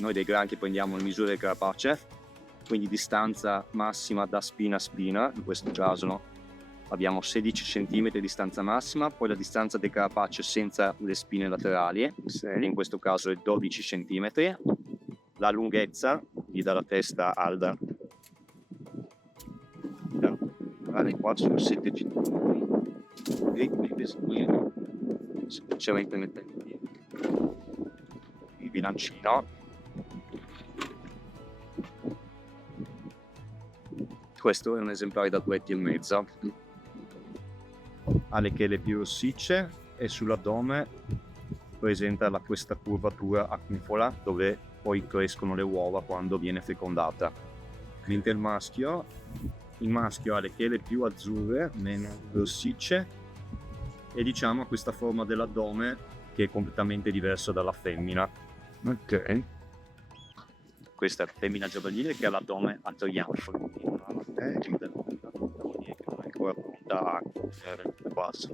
Noi dei granchi prendiamo le misure del carapace, quindi distanza massima da spina a spina, in questo caso no? Abbiamo 16 cm di distanza massima, poi la distanza del carapace senza le spine laterali, in questo caso è 12 cm, la lunghezza di dalla testa qua sono 7 cm, semplicemente mettendo il bilancino. Questo è un esemplare da 2,5 etti. Ha le chele più rossicce e sull'addome presenta questa curvatura a cupola dove poi crescono le uova quando viene fecondata. Mentre il maschio ha le chele più azzurre, meno rossicce, e diciamo ha questa forma dell'addome che è completamente diversa dalla femmina. Ok. Questa è la femmina giovanile che ha l'addome a triangolo. Non è ancora pronta a quasi.